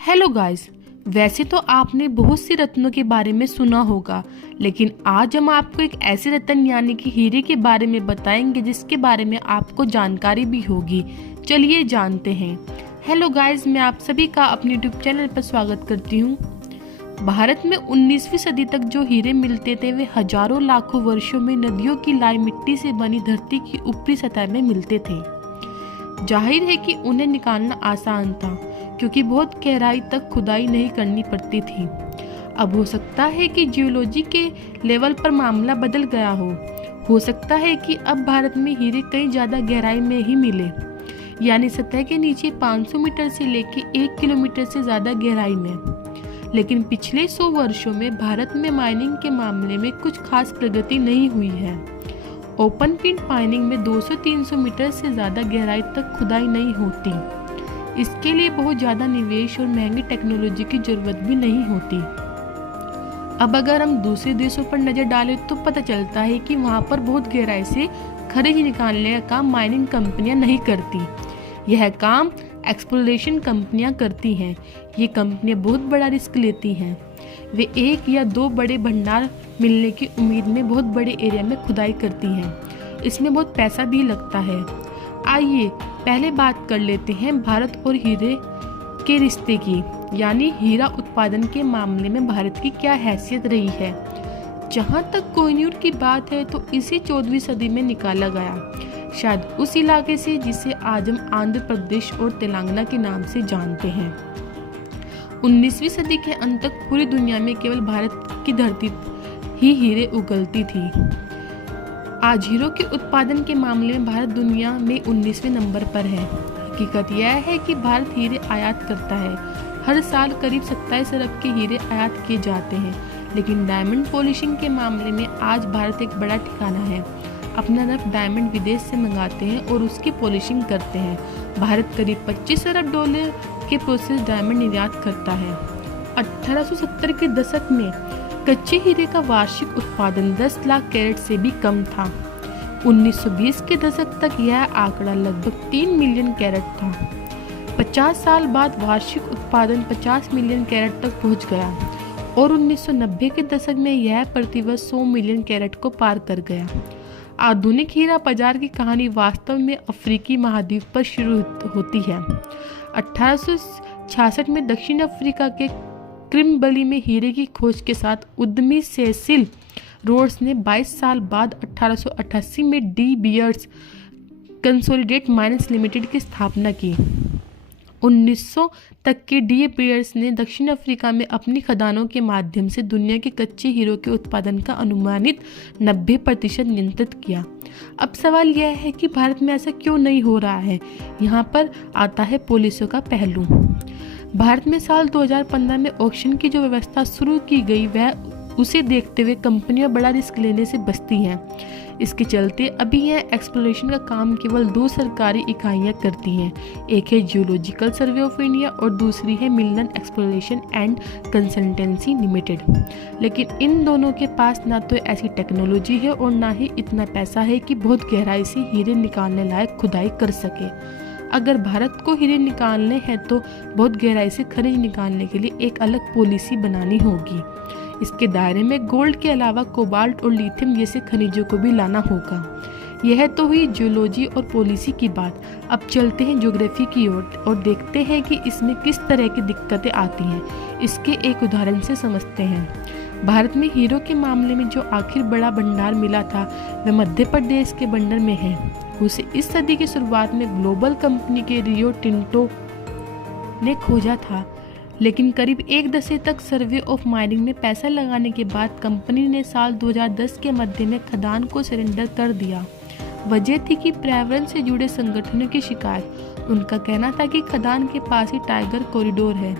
Hello guys. वैसे तो आपने बहुत सी रत्नों के बारे में सुना होगा, लेकिन आज हम आपको एक ऐसे रत्न यानी कि हीरे के बारे में बताएंगे जिसके बारे में आपको जानकारी भी होगी। चलिए जानते हैं। हेलो गाइस, मैं आप सभी का अपने यूट्यूब चैनल पर स्वागत करती हूँ। भारत में 19वीं सदी तक जो हीरे मिलते थे वे हजारों लाखों वर्षों में नदियों की लाई मिट्टी से बनी धरती की ऊपरी सतह में मिलते थे। जाहिर है कि उन्हें निकालना आसान था, क्योंकि बहुत गहराई तक खुदाई नहीं करनी पड़ती थी। अब हो सकता है कि जियोलॉजी के लेवल पर मामला बदल गया हो सकता है कि अब भारत में हीरे कई ज़्यादा गहराई में ही मिले, यानी सतह के नीचे 500 मीटर से लेकर 1 किलोमीटर से ज़्यादा गहराई में। लेकिन पिछले 100 वर्षों में भारत में माइनिंग के मामले में कुछ खास प्रगति नहीं हुई है। ओपन पिट माइनिंग में 200-300 मीटर से ज़्यादा गहराई तक खुदाई नहीं होती। इसके लिए बहुत ज़्यादा निवेश और महंगी टेक्नोलॉजी की जरूरत भी नहीं होती। अब अगर हम दूसरे देशों पर नज़र डालें तो पता चलता है कि वहाँ पर बहुत गहराई से खनिज निकालने का काम माइनिंग कंपनियाँ नहीं करती। यह काम एक्सप्लोरेशन कंपनियाँ करती हैं। ये कंपनियाँ बहुत बड़ा रिस्क लेती हैं। वे 1 या 2 बड़े भंडार मिलने की उम्मीद में बहुत बड़े एरिया में खुदाई करती हैं। इसमें बहुत पैसा भी लगता है। आइए पहले बात कर लेते हैं भारत और हीरे के रिश्ते की, यानी हीरा उत्पादन के मामले में भारत की क्या हैसियत रही है। जहाँ तक कोहिनूर की बात है तो इसे 14वीं सदी में निकाला गया, शायद उस इलाके से जिसे आज हम आंध्र प्रदेश और तेलंगाना के नाम से जानते हैं। 19वीं सदी के अंत तक पूरी दुनिया में केवल भारत की धरती ही हीरे उगलती थी। आज हीरो के उत्पादन के मामले में भारत दुनिया में 19वें नंबर पर है। हकीकत यह है कि भारत हीरे आयात करता है। हर साल करीब 27 अरब के हीरे आयात किए जाते हैं, लेकिन डायमंड पॉलिशिंग के मामले में आज भारत एक बड़ा ठिकाना है। अपना रफ डायमंड विदेश से मंगाते हैं और उसकी पॉलिशिंग करते हैं। भारत करीब 25 अरब डॉलर के प्रोसेस डायमंड निर्यात करता है। 1870 के दशक में कच्चे हीरे का वार्षिक उत्पादन 10 लाख कैरेट से भी कम था। 1920 के दशक तक यह आंकड़ा लगभग 3 मिलियन कैरेट था। 50 साल बाद वार्षिक उत्पादन 50 मिलियन कैरेट तक पहुंच गया और 1990 के दशक में यह प्रतिवर्ष 100 मिलियन कैरेट को पार कर गया। आधुनिक हीरा बाजार की कहानी वास्तव में अफ्रीकी महाद्वीप पर शुरू होती है। 1866 में दक्षिण अफ्रीका के क्रिम्बली में हीरे की खोज के साथ उद्यमी सेसिल रोड्स ने 22 साल बाद 1888 में De Beers consolidated mines limited की स्थापना की। 1900 तक के डी बियर्स ने दक्षिण अफ्रीका में अपनी खदानों के माध्यम से दुनिया के कच्चे हीरों के उत्पादन का अनुमानित 90% नियंत्रित किया। अब सवाल यह है कि भारत में ऐसा क्यों नहीं हो रहा है। यहाँ पर आता है पॉलिसियों का पहलू। भारत में साल 2015 में ऑक्शन की जो व्यवस्था शुरू की गई, वह उसे देखते हुए कंपनियां बड़ा रिस्क लेने से बचती हैं। इसके चलते अभी यह एक्सप्लोरेशन का काम केवल 2 सरकारी इकाइयां करती हैं। एक है जियोलॉजिकल सर्वे ऑफ इंडिया और दूसरी है मिलनन एक्सप्लोरेशन एंड कंसल्टेंसी लिमिटेड। लेकिन इन दोनों के पास ना तो ऐसी टेक्नोलॉजी है और ना ही इतना पैसा है कि बहुत गहराई से हीरे निकालने लायक खुदाई कर सके। अगर भारत को हीरे निकालने हैं तो बहुत गहराई से खनिज निकालने के लिए एक अलग पॉलिसी बनानी होगी। इसके दायरे में गोल्ड के अलावा कोबाल्ट और लिथियम जैसे खनिजों को भी लाना होगा। यह तो हुई जियोलॉजी और पॉलिसी की बात। अब चलते हैं ज्योग्राफी की ओर और देखते हैं कि इसमें किस तरह की दिक्कतें आती हैं। इसके एक उदाहरण से समझते हैं। भारत में हीरो के मामले में जो आखिर बड़ा भंडार मिला था वह मध्य प्रदेश के बंडर में है। उसे इस सदी की शुरुआत में ग्लोबल कंपनी के रियो टिंटो ने खोजा था, लेकिन करीब 1 दशक तक सर्वे ऑफ माइनिंग में पैसा लगाने के बाद कंपनी ने साल 2010 के मध्य में खदान को सरेंडर कर दिया। वजह थी कि पर्यावरण से जुड़े संगठनों की शिकायत। उनका कहना था कि खदान के पास ही टाइगर कॉरिडोर है,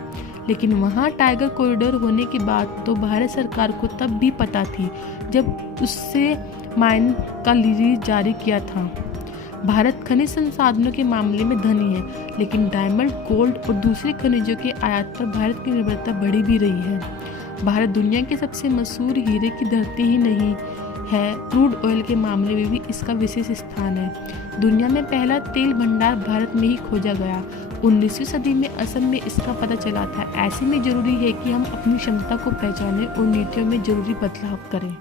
लेकिन वहाँ टाइगर कॉरिडोर होने के बाद तो भारत सरकार को तब भी पता थी जब उससे माइन का लीज जारी किया था। भारत खनिज संसाधनों के मामले में धनी है, लेकिन डायमंड, गोल्ड और दूसरे खनिजों के आयात पर भारत की निर्भरता बढ़ी भी रही है। भारत दुनिया के सबसे मशहूर हीरे की धरती ही नहीं है, क्रूड ऑयल के मामले में भी इसका विशेष स्थान है। दुनिया में पहला तेल भंडार भारत में ही खोजा गया। 19वीं सदी में असम में इसका पता चला था। ऐसे में जरूरी है कि हम अपनी क्षमता को पहचानें और नीतियों में जरूरी बदलाव करें।